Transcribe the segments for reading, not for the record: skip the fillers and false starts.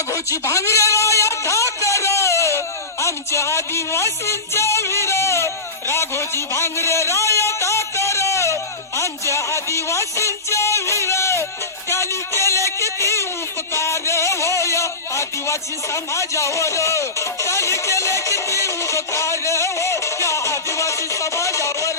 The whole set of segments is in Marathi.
राघोजी भांगरे राया ठाकर आमच्या आदिवासींच्या वीर राघोजी भांगरे राया ठाकर आमच्या आदिवासींच्या वीर त्यांनी केले किती उपकार होय आदिवासी समाजावर त्यांनी केले किती उपकार हो या आदिवासी समाजावर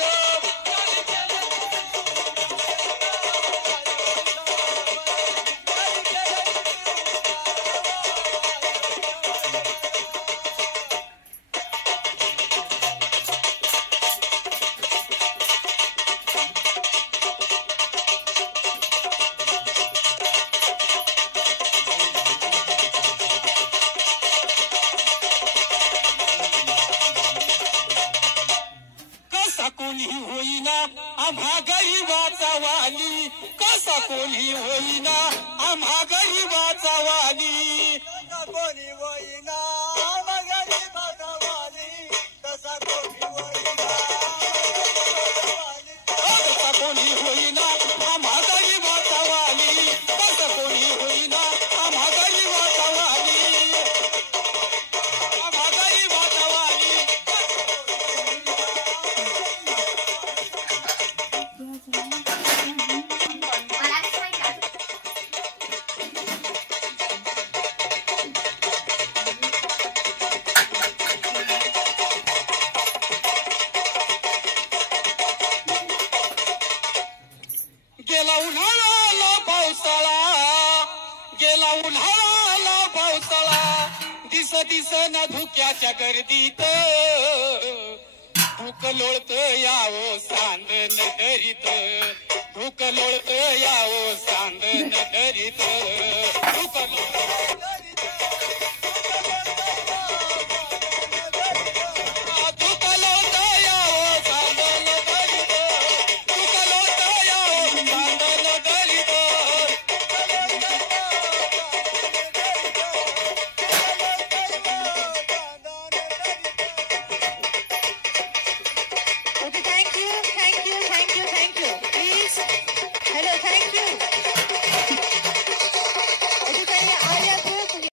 कोणी होईना आम्हा गरीबाचा वाली कसा कोणी होईना आम्हा गरीबाचा वाली कोणी होईना आम्हा गरीबाचा वाली कसा कोणी होईना कसा कोणी होईना आम्हा गरीबाचा वाली कसा कोणी होईना आम्हा गरीबाचा वाली आम्हा गरीबाचा वाली गेला उन्हाळा पावसाळा गेला उन्हाळा पावसाळा दिस न धुक्याच्या गर्दीत धुक लोळत यावो सांदन दरीत धुक लोळत यावो सांदन दरीत धुक